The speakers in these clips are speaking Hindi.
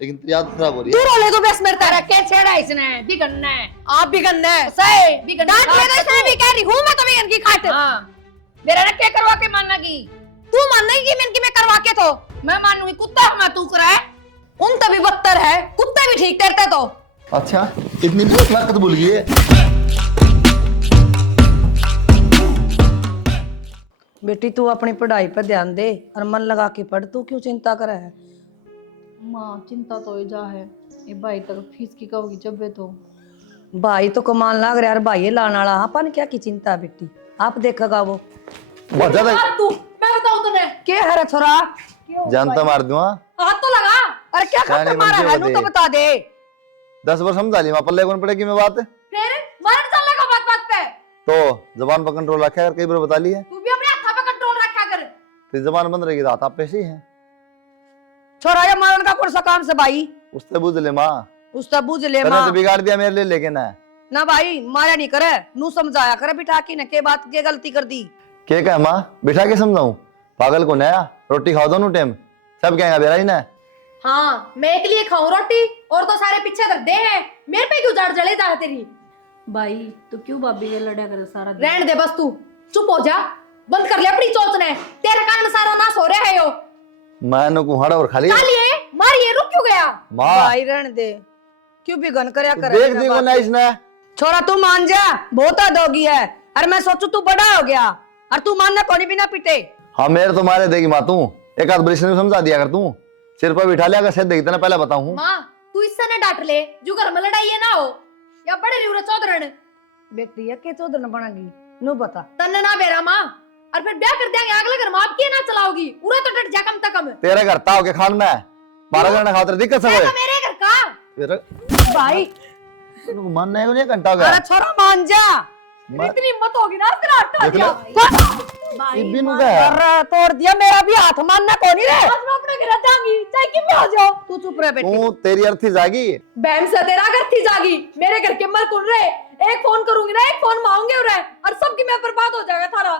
लेकिन तेरी आदत खराब हो रही है। दूर हो ले तो बस मेरे अरे तरफ। क्या छेड़ा इसने बिगड़ना है। आप भी गंदा है सही बिगड़ना डांट ले तो इसमें भी कह रही हूँ मैं तो बिगन की खाट। हाँ मेरा ना क्या करवा के मानना की तू मानना ही कि मैं करवा के तो मैं मानूंगी कुत्ता हम तू करा है। उन तभी बदतर है कुत्ते भी ठीक करते तो। अच्छा इतनी भी ताकत भूल गई है। बेटी तू अपनी पढ़ाई पर ध्यान दे और मन लगा के पढ़। तू क्यों चिंता करे है? माँ चिंता तो जा है ये भाई तक फीस की कहोगी जब वे तो भाई तो कमान लाग रहा है भाई लाने वाला अपन क्या की चिंता है बेटी आप देखेगा वो। बहुत ज्यादा तू मैं बताऊं तुम्हें के है रे छोरा जानता मार दूंगा। हाथ तो लगा। अरे क्या क्या खबर नहीं मारा बनती है वो नू तो दे। बता दे। 10 बार समझा ली, वहां पल्ले कौन पड़ेगी मैं बात। फिर मरण चलेगा बात बात पे। तो जबान पर कंट्रोल रखा है, कई बार बता ली है। तू भी अपने हाथ पे कंट्रोल रखा कर। तेरी जबान बंद रहेगी तो हाथ आप पे से ही है। छोरा ये मारन का कौन सा काम से भाई? उससे बुझ ले माँ, उसका बुझ ले तने माँ तो बिगाड़ दिया मेरे लिए, लेकिन है ना भाई मारा नहीं करे नू समझाया करे बिठा की न के बात के गलती कर दी। के कह माँ बिठा के समझाऊं? पागल को नया रोटी खाओ दोनों टाइम, सब कहेंगे बेरा ही ना। हाँ मैं एक लिए खाऊं रोटी और तो सारे पीछे कर दे हैं मेरे पे क्यों जड़ जले जा तेरी। भाई तो क्यों भाभी के लड़ा करे सारा दिन? रहने दे बस तू चुप हो जा बंद कर ले अपनी चोचने तेरे कारण सारा नाश हो रहा है यो। मैं नु कुहाड़ा और खाली चालिए मारिए रुक क्यों गया। माँ भाई रहने दे क्यों भी गन करया करे। देख दी को ना इसने। छोरा तू मान जा बहुत हद होगी है। अरे मैं सोचू तू बड़ा हो गया और तू मानना कोनी बिना पिटे। हाँ मेरे तो मारे देगी माँ, तू एक आध बरिश ने समझा दिया कर, तू सिर पर बिठा लिया कर, सह देगी तेने पहले बताऊं। माँ तू इससे न डांट ले जो घर में लड़ाई है ना हो या बड़े रिवरा चौधरण बेटी है के चौधर न बनागी नू बता। तन्ने ना बेरा माँ और फिर ब्याह कर देंगे अगले घर में आप किए ना चलाओगी पूरा तो डट जा कम से कम। तेरे घर ताव के खान में 12 घंटे खाओ, तेरे दिक्कत सब ये है। तो मेरे घर का तेरे भाई तू मानना है नहीं घंटा हो गया। अरे छोरा मान जा। इतनी हिम्मत होगी ना तेरा हटा देख दिया। ले बिनु का है। अरे तोड़ दिया मेरा भी हाथ मानना कोनी रे। आज मैं अपने घर जाऊंगी चाहे कि मैं आ जाओ। तू चुप रह बेटी। तू तेरी अर्थी जागी। बैम से तेरा घर थी जागी मेरे घर के मल कुन रहे एक फोन करूंगी ना एक फोन मांगूंगे और और सबकी मैं बर्बाद हो जाएगा थारा।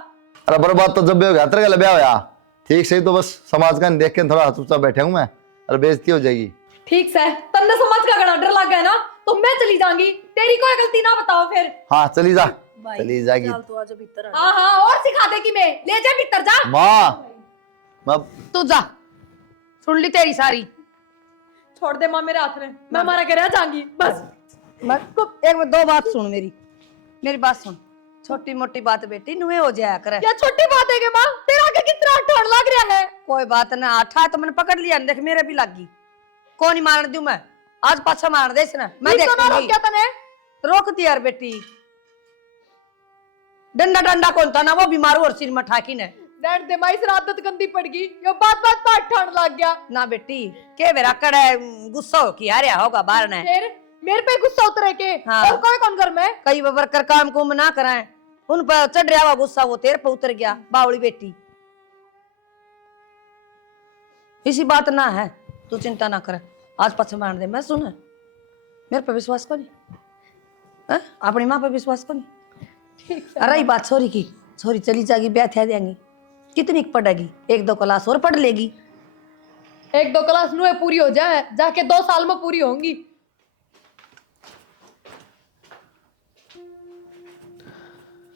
अरे बर्बाद तो जब भी हो गया, तेरे का लब्या होया ठीक से ही तो बस समाज का देख के थोड़ा चुपचाप बैठे हूं मैं, अरे बेइज्जती हो जाएगी। ठीक से तन्ने समाज का घना डर लग गया ना तो मैं चली जाऊंगी तेरी कोई गलती ना बताओ फिर। हाँ चली जा, चली जाएगी। चल तू आज भीतर आ। हाँ हाँ और सिखा दे कि मैं ले जा भीतर जा। माँ मैं तू जा सुन ली तेरी सारी। छोड़ दे माँ मेरे हाथ में मैं हमारा घर आ जाऊंगी बस। मैं एक में दो बात सुन मेरी बात सुन। छोटी मोटी बात बेटी नुए हो जाया करे। क्या छोटी बात है कि माँ तेरा आगे कितना ठोड़ लग रहा है। कोई बात ना आठा तो मैंने पकड़ लिया देख मेरे भी लग गई। कौन ही मारने दूं मैं आज पाछा मार दे इसने मैं ठीक तो ना रोक देखूंगी। क्या तने रोक दिया यार बेटी डंडा डंडा कौन था ना वो बीमारू और सिर में ठाकी ने। रहने दे माँ इस आदत गंदी पड़ गई यो बात बात पर ठंड लग गया। ना बेटी के मेरा कड़े गुस्सा हो कि हारिया होगा बाहर ने। फिर मेरे पे गुस्सा उतरे के हाँ। और कोई कौन घर में कई वर्कर काम कुम ना कराए उन पर चढ़ रहा हुआ गुस्सा वो तेरे पे उतर गया बावड़ी बेटी। इसी बात ना है तू चिंता ना कर आज पाछा मार दे। मैं सुन मेरे पे विश्वास को नहीं अपनी माँ पे विश्वास को नहीं। अरे बात छोरी की छोरी चली जाएगी ब्याह थे देंगी कितनी पढ़ेगी 1-2 क्लास और पढ़ लेगी। 1-2 क्लास नुए पूरी हो जाए जाके 2 साल में पूरी होंगी।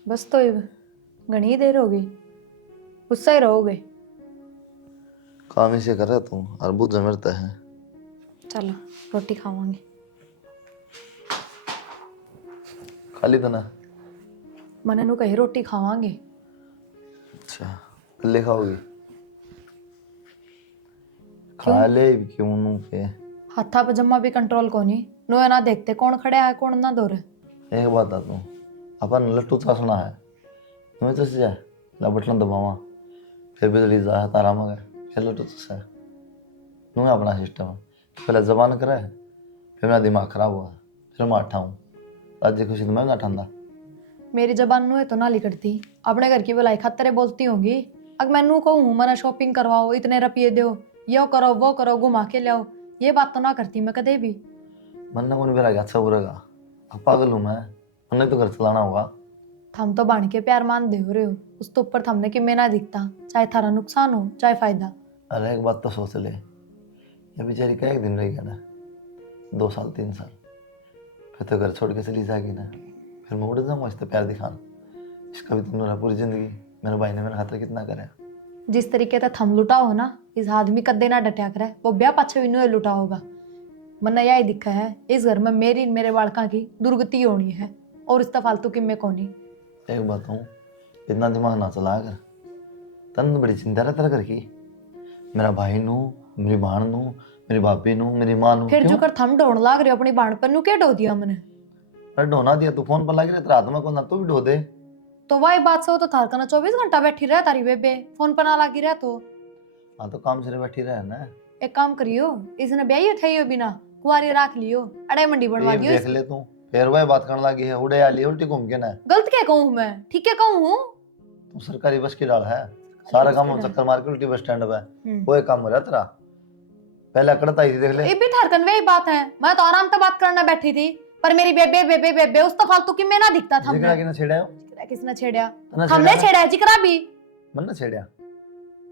बस तो घनी देर हो गई गुस्सा ही रहोगे। काम इसे कर रहा तू और बुद्ध जमरता है। चलो रोटी खावांगे। खाली तो ना मने नु कही रोटी खावांगे। अच्छा ले खाओगी खा ले क्यों नू पे। हाथा पे जम्मा भी कंट्रोल कोनी नुए ना देखते कौन खड़े है कौन ना दौरे। एक बात आ तू अपन लट्टू चासना है तुम्हें तो जा ला बटन दबावा फिर बिजली जा तारा मगर फिर लट्टू तो नू अपना सिस्टम है। पहले जबान करे फिर मेरा दिमाग खराब हुआ फिर मैं अठाऊं राज्य खुशी तो मैं ना ठंडा। मेरी जबान नुए तो ना लिकड़ती अपने घर की भलाई खातरे बोलती होंगी। अगर मैं नू कहूँ मना शॉपिंग करवाओ इतने रुपये दो यो करो वो करो घुमा के लाओ ये बात तो ना करती मैं कदे भी। मन ने कौन बेरा अच्छा बुरेगा अब पागल हूँ मैं, उन्हें तो घर चलाना होगा। थम तो बाण के प्यार मान दे हो रहे हो उस तो ऊपर थमने कि मैं ना दिखता चाहे थारा नुकसान हो चाहे फायदा। अरे एक बात तो सोच ले ये बेचारी का एक दिन रह गया ना, 2 साल 3 साल, फिर तो घर छोड़ के चली जाएगी ना, फिर मैं उड़ जाऊंगा इससे प्यार दिखाना। इसका भी तुमने पूरी जिंदगी मेरे भाई ने मेरा खातिर कितना कराया। जिस तरीके से थम लुटा हो ना, इस आदमी कदे ना डटया करे, वो ब्याह पाछे भी नहीं लुटा होगा। मन्ना यही दिखा है इस घर में मेरी मेरे बालका की दुर्गति होनी है, और इसका फालतू की मैं कोनी। एक बात हूँ, इतना दिमाग ना चला कर, तन बड़ी चिंता है तेरा घर की। मेरा भाई नू, मेरी बहन नू, मेरी भाभी नू, मेरी माँ नू। फिर जो कर थम ढोण लाग रहे हो अपनी बाण पर, नु क्या ढो दिया मैंने? अरे ढोना दिया तू, फोन पर लग रहा है रात में को ना, तू भी ढो दे। तो वही बात से हो तो थार करना 24 घंटा बैठी रहे तारी बेबे, फोन पर ना लागी रहे तो। हाँ तो काम से बैठी रहे ना। एक काम करियो, इसने ब्याह उठाइयो बिना कुंवारी राख लियो, अड़े मंडी बनवा दियो। देख ले तू, फिर वही बात करने लगी है, उड़े आली उल्टी घूम के ना। गलत क्या कहूँ मैं, ठीक है कहूँ हूँ? तू सरकारी बस की डाल है, सारा काम हम चक्कर मार के उल्टी बस स्टैंड पे, वो एक काम हो रहा है तेरा। पहले अकड़त आई थी देख ले। ये भी थारकन वही बात है, मैं तो आराम से बात करना बैठी थी, पर मेरी बेबे बेबे बेबे उस तो फालतू की मैं ना दिखता था। जिगरा किने छेड़ा हो? किसने छेड़ा? तने हमने छेड़ा है जिगरा भी। मन ने छेड़ा।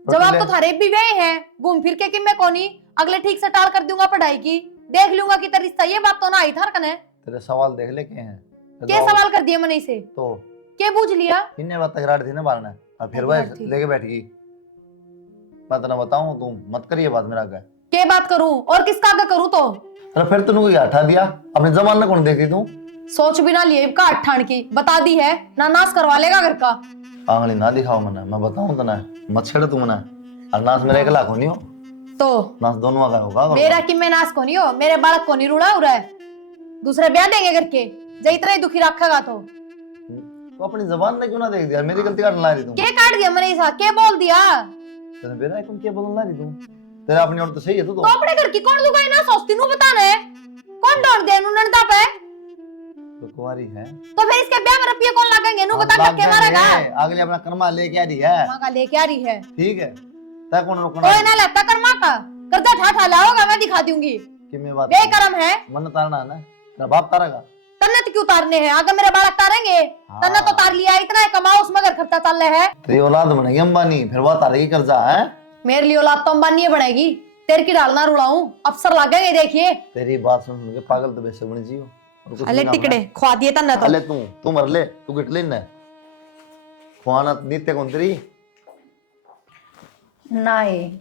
जवाब तो थारे भी वही है, घूम फिर के कि मैं कोनी अगले ठीक से टाल कर दूंगा पढ़ाई की, देख लूंगा कि तेरी रिश्ता। ये बात तो ना आई थारकन है। तेरे सवाल देख ले के हैं। क्या सवाल कर दिया मैंने इसे? तो क्या पूछ लिया? इन्ने बात तकरार थी ना बारना, और फिर वह लेके बैठ गई। मैं तेना बताऊं, तुम मत करिए बात मेरा आगे। क्या बात करूं और किसका आगे करूं? तो अरे फिर तूने कोई हटा दिया, अपने जमाने कौन देखी तू? सोच भी ना लिए का अठान की बता दी है ना, नाश करवा लेगा घर का। आंगली ना दिखाओ मना, मैं बताऊं तो ना, मत छेड़ तू मना। और नाच मेरे अकेला को नहीं हो, तो नाच दोनों का होगा। मेरा कि मैं नाश को नहीं हो, मेरे बालक को नहीं रूड़ा हो रहा है, दूसरे ब्याह देंगे करके जब इतना ही दुखी रखेगा तो। तो अपनी जबान ने क्यों ना देख दिया? मेरी गलती काट ला रही तू। क्या काट दिया मैंने? ऐसा क्या बोल दिया? तेरे बेरा कौन क्या बोल ला रही तू? तेरा अपनी और तो सही है तू तो। तो अपने घर की कौन लुगाई ना सोचती नू बताना है, कौन डांट दिया नू नंदा पे? तो कुंवारी है तो फिर इसके ब्याह में रुपये कौन लगाएंगे नू बता के मारेगा? अगले अपना कर्मा लेके आ रही है। मां का लेके आ रही है, ठीक है, तय कौन रोकना? कोई ना लगता कर्मा का कर्जा ठाठा लाओगा, मैं दिखा दूंगी। कि मैं बात बेकरम है, मन तारना है ना, तेरा बाप तारेगा। तन्नत क्यों तारने हैं? अगर मेरे बालक तारेंगे, तन्नत तो तार लिया, इतना है कमाओ उसमें घर खर्चा चल रहा है। तेरी औलाद बनेगी अंबानी, फिर वो तारेगी कर्जा है। मेरे लिए औलाद तो अंबानी बनेगी, तेरे की डालना रुलाऊं, अफसर लगेंगे देखिए। तेरी बात सुन के पागल तो वैसे बन जियो। अले टिकड़े खवा दिए तन्नत तो। अले तू मर ले, तू गिट ले ना, खुआना नित्य कौन तेरी। नहीं,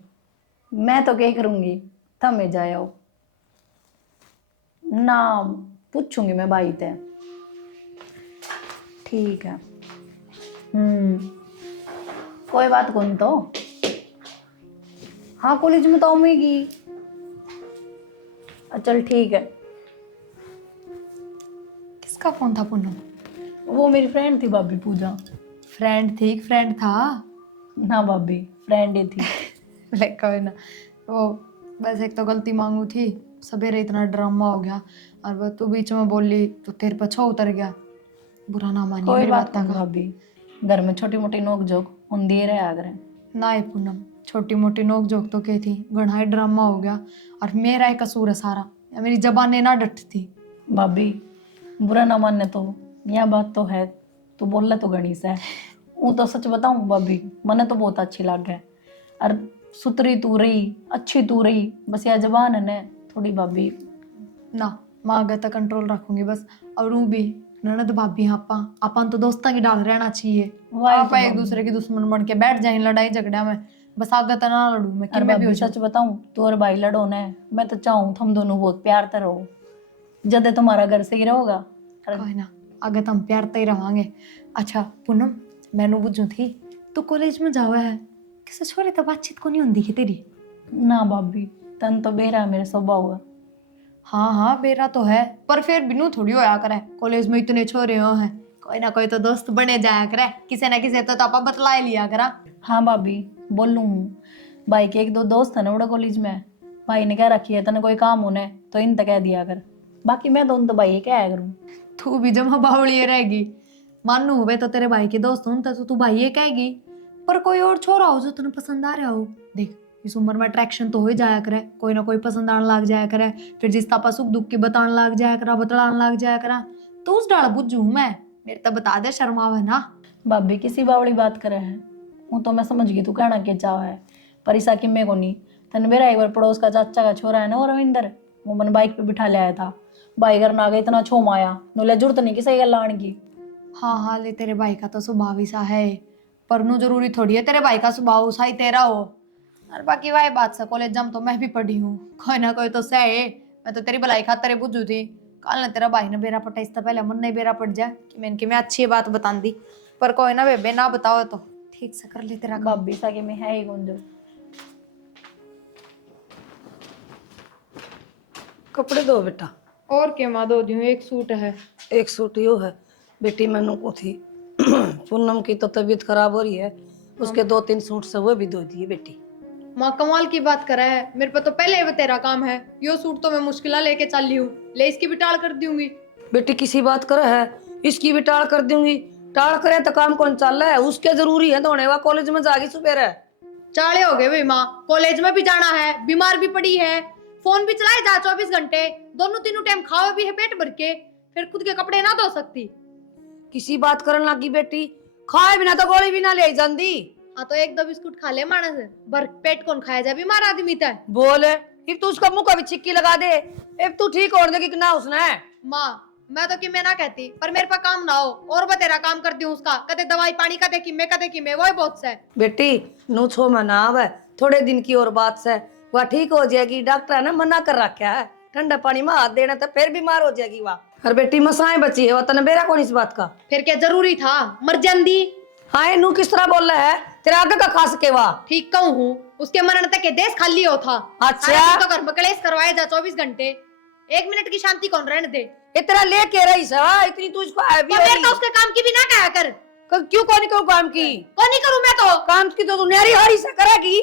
मैं तो क्या करूंगी, थमे जाओ ना, पूछूंगी मैं भाई ते। ठीक है, कोई बात कौन तो। हाँ कॉलेज में तो आऊंगी। चल ठीक है। किसका फोन था पूनम? वो मेरी फ्रेंड थी भाभी पूजा। फ्रेंड थी? फ्रेंड था ना भाभी, फ्रेंड ही थी। कोई ना, वो बस एक तो गलती मांगू थी, सवेरे इतना ड्रामा हो गया, और वो तू बीच में बोली तो तेरे पछो उतर गया, बुरा ना मानिए कोई मेरी बात बात नहीं का। भाभी, घर में छोटी मोटी नोक जोक होंदी रहे आगरे। ना ही पूनम, छोटी मोटी नोक जोक तो क्या थी, घना ही ड्रामा हो गया, और मेरा ही कसूर है सारा, मेरी जबानें ना डट थी। भाभी बुरा ना मानने तो यह बात तो है, तू बोल तो गणेश है। वो तो सच बताऊं भाभी, मने तो बहुत अच्छी लगे, और सुतरी तू रही, अच्छी तू रही, बस यह जबान है ने थोड़ी भाभी ना, माँ आगे तक कंट्रोल रखूंगी बस। और वो भी ननद भाभी, आपा तो दोस्तां की डाल रहना चाहिए, आप एक दूसरे के दुश्मन बन के बैठ जाए लड़ाई झगड़ा में, बस आगे तो ना लड़ू मैं। और भाभी सच बताऊं, तू और भाई लड़ो ने, मैं तो चाहूं तुम दोनों बहुत प्यार से रहो, जदे तुम्हारा घर सही रहोगा। कोई ना, आगे तो हम प्यार ही रवांगे। अच्छा पूनम, मैनू बुझू थी तू कॉलेज में जावा है, किसी छोरे तो बातचीत को नहीं होती है तेरी? ना भाभी, तन तो बेरा मेरे स्वभाव है। हाँ हाँ बेरा तो है, पर फिर बिनू थोड़ी होया करे, कॉलेज में इतने छोरे हो हैं, कोई ना कोई तो दोस्त बने जाया करे, किसी ना किसी तो आप बतला लिया करा। हाँ भाभी बोलूँ, भाई के एक दो दोस्त है ना बड़ा कॉलेज में, भाई ने कह रखी है तने कोई काम होने तो इन तक कह दिया कर, बाकी मैं तो भाई क्या करूँ। तू भी जमा बावली रहेगी, मानू हुए तो तेरे भाई के दोस्त हूं तो तू भाई ये कहेगी, पर कोई और छोरा हो जो तुझे पसंद आ रहा हो, देख इस उम्र में अट्रैक्शन तो हो ही जाया करे, कोई ना कोई पसंद आने लग जाया करे, फिर जिस तापा सुख दुख की बताने लग जाया करा, बतलाने लग जाया करा, तो उस डाल बुझू मैं, मेरे तो बता दे, शर्मावे ना। भाभी किसी बावड़ी बात करे है, वो तो मैं समझ गई तू कहना के चाह है, पर ईसा कि मैं को नहीं, तने मेरा एक बार पड़ोस का चाचा का छोरा है ना वो रविंदर, वो मन बाइक पे बिठा ले आया था, बाइक करना आ गया, इतना छोम आया नूले जरूरत नहीं किसी गल आने की। हाँ हाँ ले तेरे भाई का तो स्वभाव ही सा है, पर नू जरूरी थोड़ी है तेरे भाई का स्वभाव सा ही तेरा हो। और बाकी वही बात से कॉलेज जम तो मैं भी पढ़ी हूँ, कोई ना कोई तो सहे। मैं तो तेरी भलाई खातर बुझू थी, कल ना तेरा भाई ने बेरा पटा, इससे पहले मन नहीं बेरा पट जाए कि मैं इनकी मैं अच्छी बात बता दी। पर कोई ना बेबे ना बताओ तो ठीक से कर ले तेरा काम। भाभी साके में है ही कौन जो। कपड़े दो बेटा। और क्या माँ दो दी हूँ, एक सूट है। एक सूट यो है बेटी, मैनू को थी पूनम की तो तबीयत खराब हो रही है, उसके 2-3 सूट से वो भी धो दिए बेटी। माँ कमाल की बात कर रहा है, मेरे पे तो पहले ही वो तेरा काम है। यो सूट तो मैं मुश्किल लेके चल ली हूँ, ले इसकी भी टाल कर दूंगी। बेटी किसी बात करे है, इसकी भी टाल कर दूंगी। टाल करे तो काम कौन चल रहा है, उसके जरूरी है धोने, वा कॉलेज में जागी सुबह है। चाले हो गए भाई माँ, कॉलेज में भी जाना है, बीमार भी पड़ी है, फोन भी चलाए जा 24 घंटे, दोनों तीनों टाइम खाओ भी है पेट भर के, फिर खुद के कपड़े ना धो सकती। किसी बात करन लगी बेटी, खाए बिना तो गोली भी ना ले जाती। हाँ तो 1-2 बिस्कुट खा ले मानस, भर पेट कौन खाया जाए, बीमार आदमी था। बोल फिर तू उसका मुंह का भी छिक्की लगा दे, अब तू ठीक हो देगी कि ना उसने। माँ मैं तो कि मैं ना कहती, पर मेरे पास काम ना हो और मैं तेरा काम कर दूं उसका, कदे दवाई पानी कदे कि मैं वही बहुत से। बेटी नू छो मना आवे, थोड़े दिन की और बात से वह ठीक हो जाएगी। डॉक्टर ने मना कर रखा है, ठंडा पानी में हाथ देना तो फिर बीमार हो जाएगी वह। और बेटी मसाएं बची है, वह तने बेरा कौन इस बात का। फिर क्या जरूरी था, मर जांदी। हाँ नू किस तरह बोल रहा है, तेरा आगे का खा सके वाह। ठीक कहूँ हूँ, उसके मरण तक के देश खाली हो था। अच्छा। सारा दिन तो घर में कलेश करवाए जा 24 घंटे, 1 मिनट की शांति कौन रहने दे। इतना लेके रही सा इतनी तू इसको हैवी हो तो रही। तो उसके काम की भी ना कहा कर। क्यों कौन करूँ काम की, कौन नहीं करूँ मैं तो। काम की तो तू न्यारी हारी से करेगी,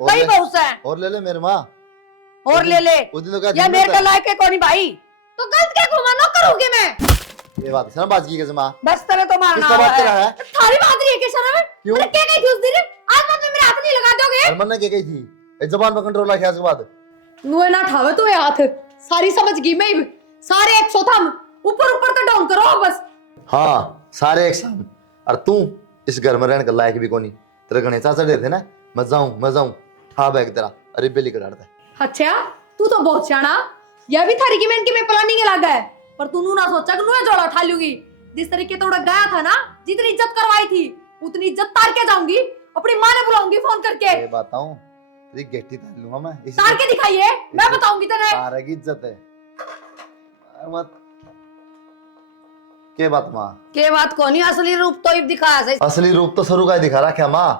और कई ले- बहुत है। और ले ले मेरी माँ, और ले ले, उस दिन तो क्या या दिन मेरे था? का लायक है कौन भाई। तो गलत क्या घुमा ना करूंगी मैं। ये बात है ना बात की कैसे माँ, बस तेरे तो मारना किसका बात कर है। रहा है? थारी बात रही है कि शर्म। क्यों? मैंने क्या कही थी उस दिन, आज बात में मेरे हाथ नहीं लगा दोगे। अरमान ने क्या कही थी, इस जबान पर कंट्रोल रखा उसके बाद। नुए ना ठावे तो हाथ, सारी समझ गई मैं, सारे 100 थम ऊपर ऊपर तो डाउन करो बस। हाँ सारे एक साथ, और तू इस घर में रहने का लायक भी कोनी। तेरे गणेश चाचा डे थे ना, मैं जाऊं हाँ बैग तेरा, अरे बेली कटाड़ता है। अच्छा तू तो बहुत सियाना, यह भी थारी की मैं इनकी मैं प्लानिंग लगा है, पर तू ना सोचा कि नुए जोड़ा उठा लूंगी। जिस तरीके तो गया था ना, जितनी इज्जत करवाई थी उतनी इज्जत तार के जाऊंगी, अपनी माँ ने बुलाऊंगी फोन करके। ये बताऊं तेरी गेटी तार लूंगा मैं, इसी तार के दिखाइए, मैं बताऊंगी तेरे। तारे की इज्जत है मत के बात माँ। के बात को नहीं, असली रूप तो इब दिखाया सही। असली रूप तो शुरू का ही दिखा रखा माँ,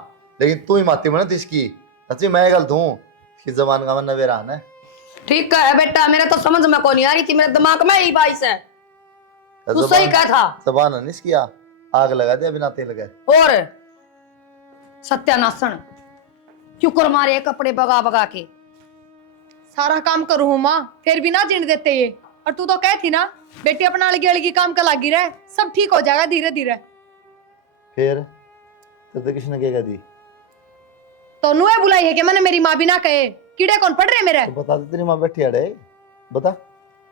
लेकिन तू ही माती बना इसकी। सच्ची मैं गलत हूँ, कि जबान का मन नवेरा है। ठीक है बेटा, मेरे तो समझ में को नहीं आ रही थी, मेरे दिमाग में ही बाईस है। तू सही कहा था। जबान है नहीं किया, आग लगा दिया बिना तेल के। और सत्यानाशन क्यों कर मारे कपड़े बगा बगा के। सारा काम करूँ माँ, फिर भी ना जीने देते ये। और तू तो कहती ना बेटी अपना अलगी अलगी काम का लागी रहे, सब ठीक हो जाएगा धीरे धीरे। फिर तो किसने क्या दी, तो नुए बुलाई है कि मैंने मेरी माँ भी ना कहे, कीड़े कौन पड़ रहे मेरे। तो बता दे तेरी माँ बैठी अड़े, बता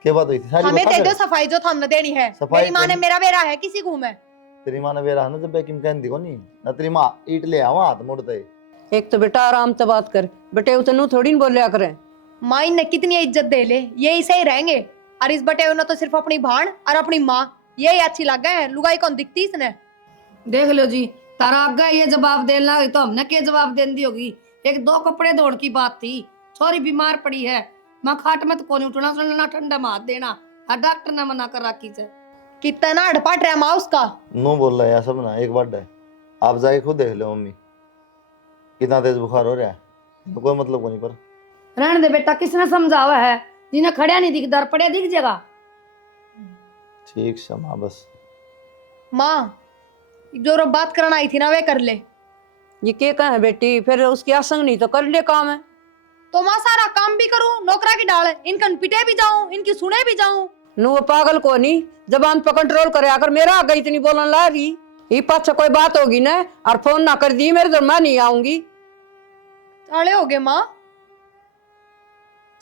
क्या बात हुई थी सारी हमें बता दे दो फिर। सफाई जो हमने देनी है। सफाई मेरी माँ ने कौन- मेरा बेरा है किसी को मैं। तेरी माँ ने बेरा है ना जब बैकिम कहन दी को नहीं ना, तेरी माँ ईट ले आवा हाथ मुड़ते। एक तो बेटा आराम से बात कर, बेटे उतनू थोड़ी न बोलिया करे। माँ इन्हें कितनी इज्जत दे ले, यही सही रहेंगे। और इस बटे उन्हें तो सिर्फ अपनी भाण और अपनी माँ यही अच्छी लग गए है, लुगाई कौन दिखती इसने। देख लो जी, तारा आगे ये जवाब देना है तो हमने क्या जवाब देन दी होगी। 1-2 कपड़े धोड़ की बात थी, छोरी बीमार पड़ी है, माँ खाट में तो कौन उठना चलना, ठंडा में हाथ देना, हर डॉक्टर ने मना कर रखी है। कितना अड़पाट रहा माँ उसका। नो बोल रहा है यार सब ना, एक बार है आप जाके खुद देख लो मम्मी कितना तेज बुखार हो रहा है, तो कोई मतलब को नहीं। पर रहने दे बेटा, किसने समझावा है, जिन्हें खड़िया नहीं दिख दर पड़े दिख जाएगा। ठीक क्षमा बस। माँ जो रो बात करना आई थी ना वे कर ले। ये क्या कहा है बेटी, फिर उसकी असंग नहीं तो कर ले काम है। तो माँ सारा काम भी करूँ, नौकरा की डाल, इनकन पिटे भी जाऊं, इनकी सुने भी जाऊं। नु वो पागल को नहीं, जबान पर कंट्रोल करे, अगर मेरा आगे इतनी बोलने ला रही ये पाछा कोई बात होगी ना, और फोन ना कर दी मेरे तो मैं नहीं आऊंगी। चाले हो गए माँ।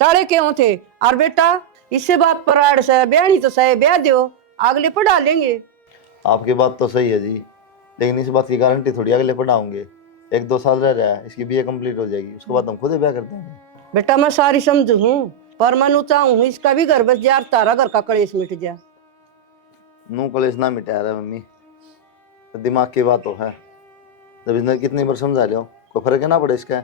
चाड़े क्यों थे, और बेटा इससे बात पर आड़ से ब्याह तो सही ब्याह दो, अगले पढ़ा लेंगे। आपकी बात तो सही है जी, लेकिन इस बात की गारंटी थोड़ी अगले पढ़ाऊंगे। 1-2 साल रह रहा है, इसकी बीए कंप्लीट हो जाएगी, उसके बाद हम खुद ही ब्याह कर देंगे। बेटा मैं सारी समझू हूँ, पर मैं चाहूँ इसका भी घर बस यार, तारा घर का कलेश मिट जाए। नू कलेश ना मिटाया रहा मम्मी, तो दिमाग की बात तो है। जब इसने कितनी बार समझा लिया, कोई फर्क है ना पड़े इसका।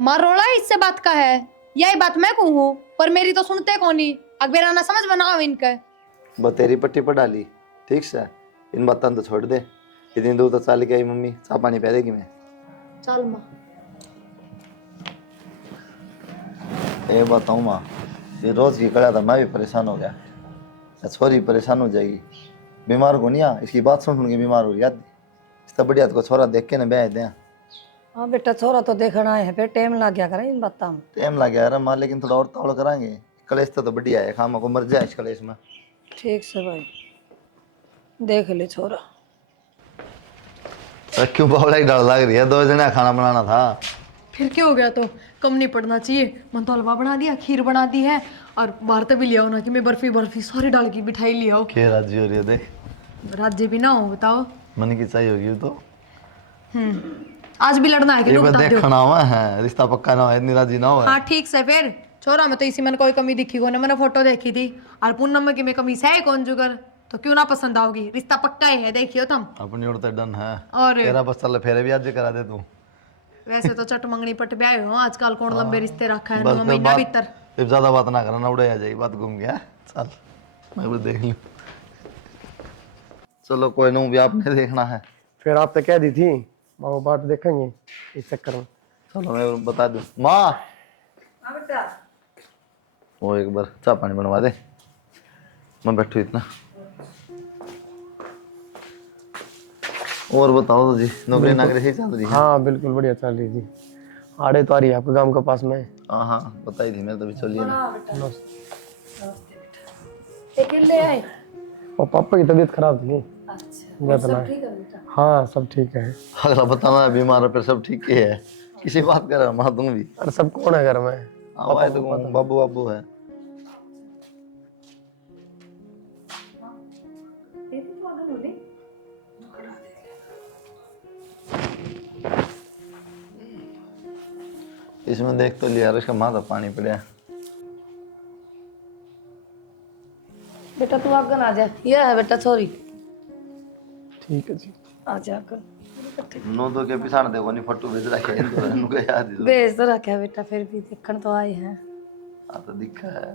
माँ रोला इससे बात का है, यही बात मैं कहूँ पर मेरी तो सुनते कौन ही। अकबर आना समझ बनाओ इनका। बस तेरी पट्टी पर डाली, ठीक से इन बातों तो छोड़ दे। इतनी दूर तो चल के आई मम्मी, चाह पानी पी देगी मैं। चल माँ। ये बताऊँ माँ, ये रोज की कड़ा था, मैं भी परेशान हो गया। छोरी परेशान हो जाएगी, बीमार को नहीं आ, इसकी बात सुन के बीमार हो गया। इसका बढ़िया को छोरा देख के ना ब्याह दें। हाँ बेटा छोरा तो देखना है, फिर टाइम लग गया करे इन बातों में। टाइम लग गया यार माँ, लेकिन थोड़ा और तावड़ कराएंगे। कलेश तो बढ़िया है, खामा को मर जाए इस कलेश में। ठीक से भाई, देख ले छोरा। क्यों बावला की डर लग रही है? 2 जने खाना बनाना था। फिर क्या हो गया, तो कम नहीं पड़ना चाहिए। मन तो हलवा बना दिया, खीर बना दी है, और बाहर तो भी लिया हो ना कि मैं बर्फी बर्फी सारी डाल की मिठाई लिया हो। क्या राजी हो रही है देख, राज्य भी ना हो बताओ। मन की चाहिए होगी तो। आज भी लड़ना है कि ये नहीं मैं बता दो। देखना हुआ है, रिश्ता पक्का ना हो, इतनी राजी ना हो। हाँ ठीक से फिर छोरा में तो इसी मैंने कोई कमी दिखी को, मैंने फोटो देखी थी और पूनम में कि मैं कमी से है कौन जुगर, तो क्यों ना पसंद आओगी। रिश्ता पक्का ही है, देखियो तुम। अपनी ओर तो डन है। और तेरा बस चल फेरे भी आज करा दे तू। वैसे तो चट मंगनी पट ब्याह हो आजकल, कौन लंबे रिश्ते रखा है, बस 9 फिर महीना बात- भीतर। फिर ज्यादा बात ना करना, उड़े आ जाएगी बात, घूम गया। चल मैं भी देख लूं। चलो कोई नहीं, भी आपने देखना है। फिर आप तो कह दी थी माँ बात देखेंगे इस चक्कर में। चलो मैं बता दूं माँ, वो एक बार चाय पानी बनवा दे, मैं बैठू इतना। और बताओ तो जी, नौकरी नाकरी सही चल रही है? हाँ बिल्कुल बढ़िया चल रही थी। आड़े तो आ रही है आपके गांव के पास में। हाँ हाँ बताई थी मैंने, तो भी चलिए ना। अकेले आए? और पापा की तबीयत खराब थी। सब ठीक है बेटा? हाँ सब ठीक है। अगला बताना है बीमार है, फिर सब ठीक ही है। किसी बात कर रहा माँ तुम भी? अरे सब कौन है घर में? हाँ भाई तो बाबू बाबू है। इसमें देख तो लिया, इसका माथा पानी पड़ा। बेटा तू आगे आ जा, ये है बेटा छोरी, ठीक है जी। आ जा कर। नो तो के पिछाड़ देखो नहीं, फोटो भेज रखा है तो इनको याद ही। बेच तो रखा बेटा, फिर भी देखने तो आए हैं। हाँ तो दिखा है।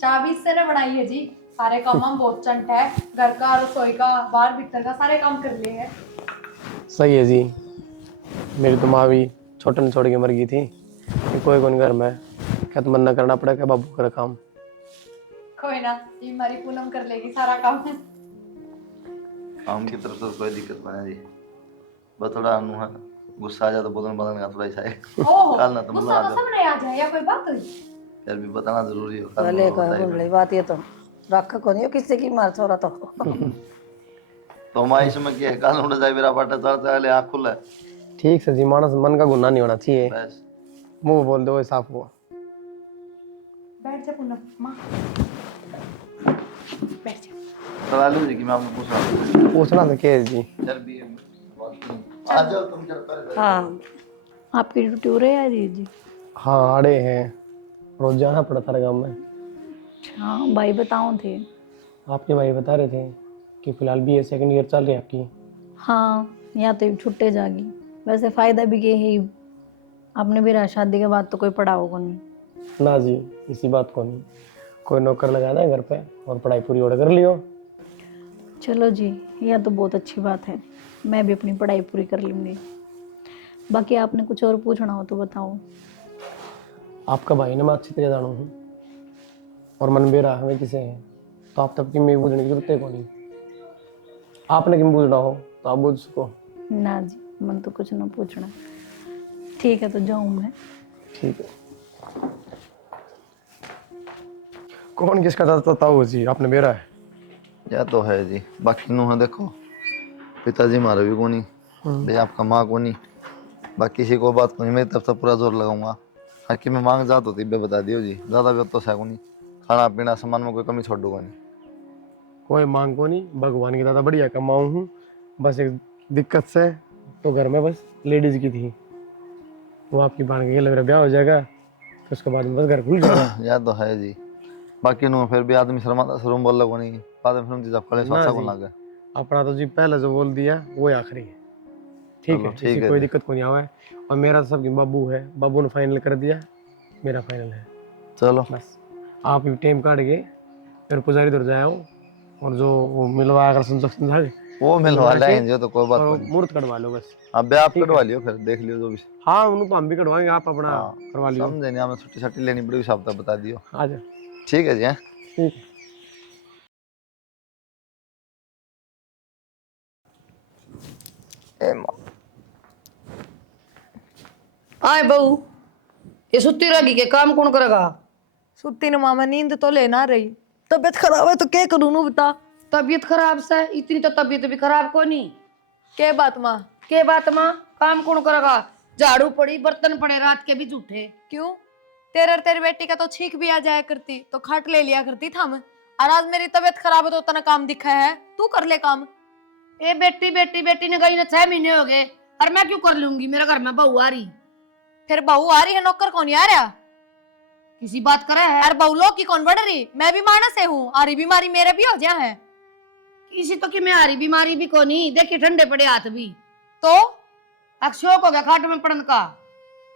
चाबी से ना बनाई है जी, सारे काम हम बहुत चंट है, घर का रसोई का बाहर भीतर का सारे काम कर लिए है। सही है जी। मेरी तो माँ भी छोटे ने छोड़ के मर गई थी कि कोई कौन घर में, क्या तो मन न करना पड़ेगा बाबू का काम। कोई ना, ये हमारी पूनम कर लेगी सारा काम। काम की तरफ से कोई दिक्कत बना जी, बस थोड़ा अनु है, गुस्सा आ जाए तो बोलने बदलने का थोड़ा ही है। ओहो, कल ना तुम गुस्सा तो सब नहीं आ जाए या कोई बात हुई? यार भी बताना जरूरी हो। कल भले को का बताइए। बोल रही बात, ये तो रख को नहीं हो किसी की मार छोरा तो। तो हमारी इसमें क्या है, कल उठ जाए मेरा बाटा चढ़ता है, आँख खुला है ठीक से जी, मानस मन का गुनाह नहीं होना चाहिए, बस। मुंह बोल दो साफ हुआ। बैठ जा पूनम माँ, बैठ जा। चला लो जी कि मैं आपको पूछ रहा हूँ। पूछना तो क्या है जी। चल भी आ जाओ तुम, चल कर। हाँ आपकी ड्यूटी हो रही है दीदी? हाँ आड़े हैं, रोज जाना पड़ता है गाँव में। हाँ भाई बताओ थे। आपके भाई बता रहे थे कि फिलहाल BA सेकंड ईयर चल रही है आपकी। हाँ या तो छुट्टे जागी, वैसे फायदा भी ये है, आपने भी शादी के बाद तो कोई पढ़ा होगा नहीं। ना जी इसी बात को नहीं, कोई नौकर लगाना है घर पे और पढ़ाई पूरी और कर लियो। चलो जी, यह तो बहुत अच्छी बात है, मैं भी अपनी पढ़ाई पूरी कर लूँगी। बाकी आपने कुछ और पूछना हो तो बताओ। आपका भाई ने मैं अच्छी तरह जानू हूँ और मन बेरा हमें किसे है, तो आप तब की मैं पूछने की जरूरत है को नहीं। आपने क्यों पूछना हो तो आप पूछ सको। ना जी, मन तो कुछ ना पूछना। ठीक है तो जाऊँ मैं। ठीक है। कौन किसका चाहता हो जी, आपने बेरा है। या तो है जी, बाकी नु है देखो, पिताजी मारे भी कोनी, भैया आपका माँ कोनी, बाकी किसी को बात कोनी, मेरी तरफ से पूरा जोर लगाऊंगा। हालांकि मैं मांग जात होती बे बता दियो जी, ज्यादा भी तो सको नहीं, खाना पीना सामान में कोई कमी छोड़ दूंगा नहीं। कोई मांग को नहीं, भगवान की दादा बढ़िया कमाऊँ हूँ, बस एक दिक्कत से तो घर में बस लेडीज की थी। वो आपकी मान के मेरा ब्याह हो जाएगा तो उसके बाद में बस घर खुल जाएगा। याद तो है जी। बाकी नु फिर भी आदमी शर्म बोल लगो नहीं, बाद में फिल्म जब कले ना सोचा को जी। लगा। अपना तो जी पहले जो बोल दिया वो आखिरी है। ठीक चलो, है, ठीक इससे है कोई जी। दिक्कत को नहीं आवा है। और मेरा तो सबकी बाबू है, बाबू ने फाइनल कर दिया, मेरा फाइनल है। चलो बस आप भी टाइम काट के फिर पुजारी उधर जाओ और जो वो मिलवा कर समझा वो मिलवा लेंगे जो तो कोई बात और नहीं। मुहूर्त कटवा लो बस। अब बे आप ठीक है। कटवा लियो, फिर देख लियो जो भी। हाँ उनको हम भी कटवाएंगे, आप अपना हाँ, करवा लियो। समझे नहीं, हमें छुट्टी छट्टी लेनी पड़ेगी, सब तक बता दियो। आ जाओ। ठीक है जी। हैं? ठीक है। आए बहू, ये सुती रहेगी के काम कौन करेगा? सुती न मामा, नींद तो लेना रही। तबीयत खराब है तो क्या करूँ नू बता। तबीयत खराब से इतनी तो तबीयत भी खराब को नहीं। के बात माँ? के बात माँ, काम कौन करेगा? झाड़ू पड़ी, बर्तन पड़े, रात के भी झूठे। क्यों? तेरे और तेरी बेटी का तो छींक भी आ जाया करती तो खाट ले लिया करती था मैं। और आज मेरी तबीयत खराब है तो उतना काम दिखा है, तू कर ले काम। ए बेटी बेटी बेटी ने गई ना 6 महीने हो गए, और मैं क्यों कर लूंगी? मेरे घर में बहू आ रही। फिर बहू आ रही है, नौकर कौन आ रहा? किसी बात करे है? यार बहू लोग की कौन बढ़ रही? मैं भी मानस से हूँ, आ रही बीमारी मेरे भी हो जा है। किसी तो कि मैं आ रही, बीमारी भी को नहीं। देखिए ठंडे पड़े हाथ भी। तो शौक हो गया खाट में पड़न का।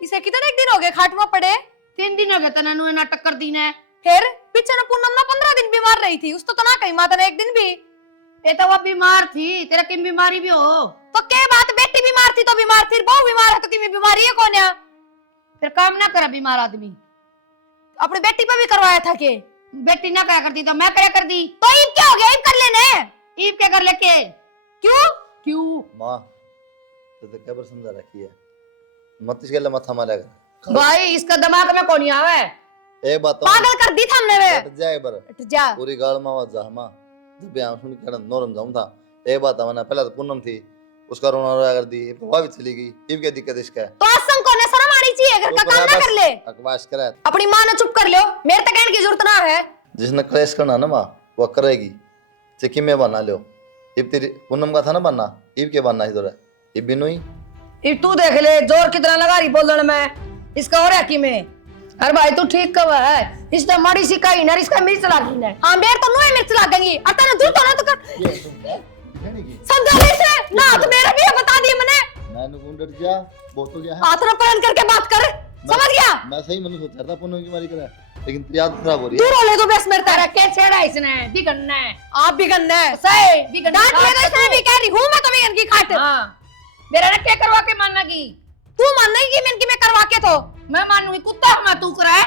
इसे कितने दिन हो गए खाट में पड़े? 3 दिन हो गए तना नु नाटक कर दी ने। फिर पीछे न पूनम ना 15 दिन बीमार रही थी, उस तो ना कहीं माता ने एक दिन भी। ये तो वो बीमार थी, तेरा किन बीमारी भी हो। तो क्या बात, बेटी बीमार थी तो बीमार थी, बहू बीमार है तो किमी बीमारी है कौन है? फिर काम ना करा बीमार आदमी। अपनी बेटी पे भी करवाया था के? बेटी ना करा करती तो मैं करा कर दी। तो ईब क्या हो गया? ईब कर लेने। ईब क्या कर लेके? क्यों? क्यों? माँ तो क्या पर समझा रखी है, मत इसके लिए मत हमारे घर। भाई इसका दिमाग में कौन आवे? एक बात पागल कर दी था हमने वे। हट जाए बर हट जा। पूरी गाल में आवाज जा मां जब यहाँ सुन के नौरम जाऊं था। एक बात मैंने पहले तो पूनम थी, उसका रोना रोया कर दी, वो भी चली गई। इब क्या दिक्कत इसका है? तो असम को ने शर्म आनी चाहिए, घर का काम ना कर ले। बकवास करे, अपनी मां ने चुप कर लो, मेरे तक कहने की जरूरत ना है। जिसने क्लेश करना ना माँ वो करेगी, चिकी में बना लो। इब तेरी पूनम का था ना बनना, इब के बनना इधर है। इब भी नहीं ये तू देख ले जोर कितना लगा रही बोलने में। इसका और है कि में। अरे भाई तू ठीक कब है? इसने माड़ी सी कही ना, इसका मिर्च लागी ने। हां बेर तो नुए मिर्च लागेंगी, अतने दूर तो ना तो कर समझा ले से ना, तो मेरा भी है, बता दिया मैंने। मैंने कौन डर गया, वो तो गया है। हाथ ना पकड़ करके बात कर, समझ गया? मैं सही मैंने सोचा था पूनम की मारी करे, लेकिन तेरी आदत खराब हो रही है। दूर हो ले तो बेस मेरे अरे तक। क्या छेड़ा इसने? बिगड़ना है। आप भी गन्ना है सही बिगड़ना। डांट लेगा इसने भी, कह रही हूं मैं तो बिगन की खाट। हां मेरा ने क्या करवा के मानना की? तू मान नहीं की मैं इनकी मैं करवा के तो मैं मानूंगी। कुत्ता मैं तू करा है।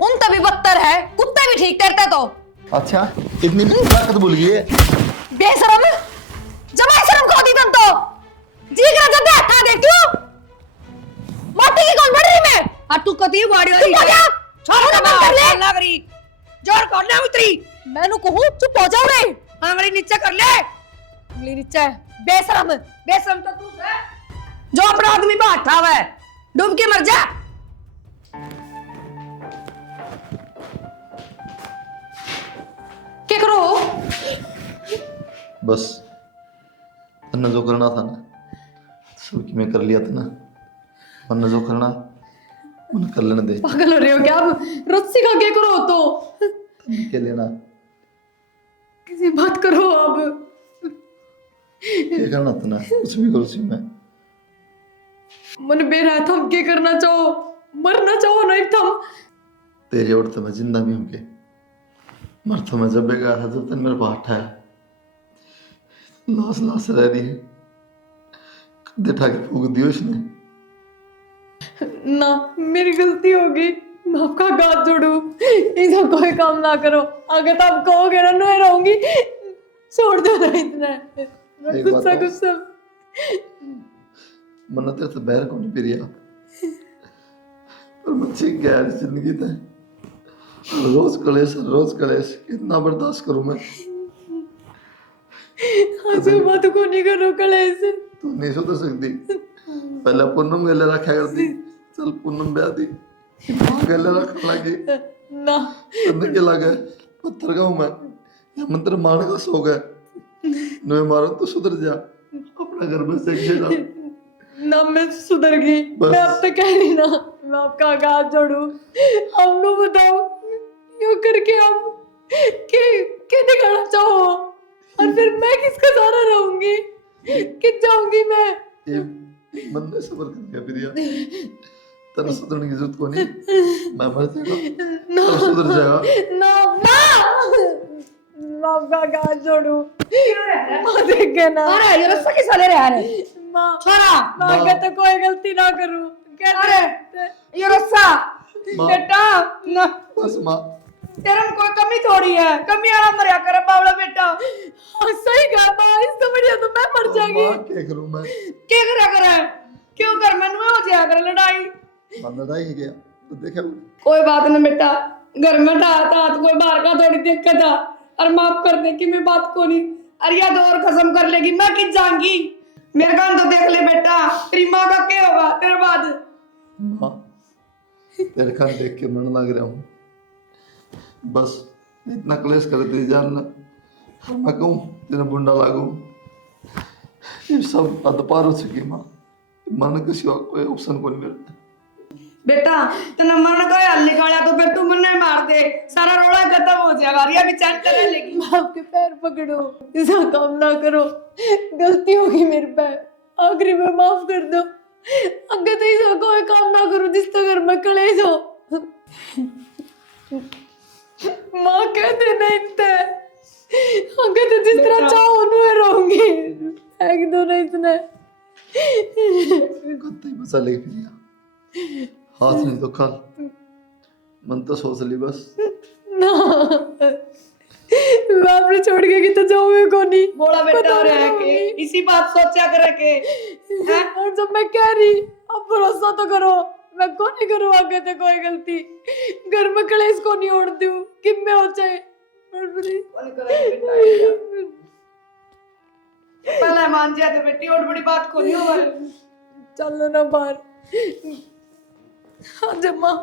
उन तभी बदतर है, कुत्ते भी ठीक करते तो। अच्छा इतनी ताकत भूल गई है। बेशरम, जमा शर्म खो दी तुम तो। जीगरा जब हटा दे क्यों? माटी की कौन बढ़ रही मैं? और तू कदी बाड़ी हो चुप हो जा, छोड़ो ना बंद कर ले। लग रही जोर करना उतरी। मैंने कहूं चुप हो जाओ रे। हमारी नीचे कर ले। उंगली नीचे, बेशरम। बेशरम तो तू है जो अपना आदमी पे हटावा है। डूब के मर जा। क्या करो? बस तन्ने जो करना था ना सबकी मैं कर लिया था ना, वरना जो करना उन्हें कर लेने दे। पागल हो रहे हो क्या आप? रस्सी का क्या करो तो? के लेना किसी बात करो अब। क्या करना था ना, कुछ भी करो सी मैं। मन बेरा थम के करना चाहो, मरना चाहो ना एक थम। तेरी और तो मैं जिंदा भी हूँ के मर तो मैं जब गया था जब तक मेरे को हटा है। लाश लाश रह रही है, कदे ठा के फूक दियो इसने। ना मेरी गलती होगी, मैं आपका हाथ जोड़ू, इधर कोई काम ना करो। अगर तो आप कहोगे ना नो रहूंगी, छोड़ दो ना इतना। एक गुस्सा बात गुस्सा। मन तेरे से बैर को नहीं पिरिया, पर मुझे गैर जिंदगी था। रोज कलेश कितना बर्दाश्त करूं मैं। आज बात को नहीं करो कलेश। तू नहीं सुधर सकती। पहले पूनम गले रखा करती, चल पूनम ब्याह दी, गले रखने लगी ना तंद के लगे पत्थर का हूं मैं, या मंत्र मान का सो गए। नो मारो तो सुधर जा, अपना घर में से जा। ना मैं सुधर गई। बस। मैं अब तक कह रही ना, मैं आपका हाथ जोड़ू। हम नु बताओ यूं करके आप के दिखाना चाहो, और फिर मैं किसका सहारा रहूंगी, किस जाऊंगी मैं? ये मन में सबर कर गया प्रिया, तेरा सुधरने की जरूरत को नहीं, मैं मर जाएगा ना तब सुधर जाएगा। ना माँ आपका हाथ जोड़ू। माँ देख के ना, अरे ये रस्सा किस वाले रे अरे माँ छोरा माँ के तो कोई गलती ना करूं। अरे ये रस्सा माँ। बेटा ना बस माँ, तेरे में कोई कमी थोड़ी है, कमी आना मरिया करे बावला बेटा। हाँ, सही कहा माँ, इससे बढ़िया तो मैं मर जाएगी। माँ क्या करूँ मैं? क्या करा करे, क्यों घर में नुए हो जाया करे लड़ाई? मैं लड़ाई ही गया तो देखा कोई बात नहीं बेटा, घर में था तो कोई बाहर का थोड़ी दिक्कत था, और माफ कर दे कि मैं बात को नहीं, अरे या तो और कसम कर लेगी मैं किस जाऊंगी। मेरे कान तो देख ले बेटा, तेरी माँ का क्या होगा तेरे बाद? माँ, तेरे खान देख के मन लग रहा हूँ, बस इतना क्लेश कर दी जानना, मैं कहूँ तेरा बुंडा लागू, ये सब अदपार हो चुकी माँ, मन किसी और कोई ऑप्शन को नहीं मिलता। बेटा तेना मन का हल निकाला तो फिर तू मन्ने मार दे, सारा रोड़ा खत्म हो जाएगा, रिया भी चैन चले लेगी। आपके पैर पकड़ो, ऐसा काम ना करो, गलती होगी मेरे पे, आखिरी में माफ कर दो। आगे तो ऐसा कोई काम ना करो जिससे घर में कलेश हो। माँ कहते नहीं थे, आगे तो जिस तरह चाहो उन्हें रहूंगी, एक दो नहीं इसने। कत्ते बचा ले प्रिया, हाथ नहीं तो खाल, मन तो सोच ली बस। ना मैं आपने छोड़ के कि तो जाऊंगी को नहीं बोला बेटा पता और है नहीं के होगी। इसी बात सोचा करे के हैं? और जब मैं कह रही अब भरोसा तो करो, मैं को नहीं करूँ आगे तो कोई गलती, घर में कलेश को नहीं ओढ़ती हूँ कि मैं हो जाए। पहले मान जाते बेटी, और बड़ी बात को नहीं होगा। चलो ना बाहर। हाँ जब माँ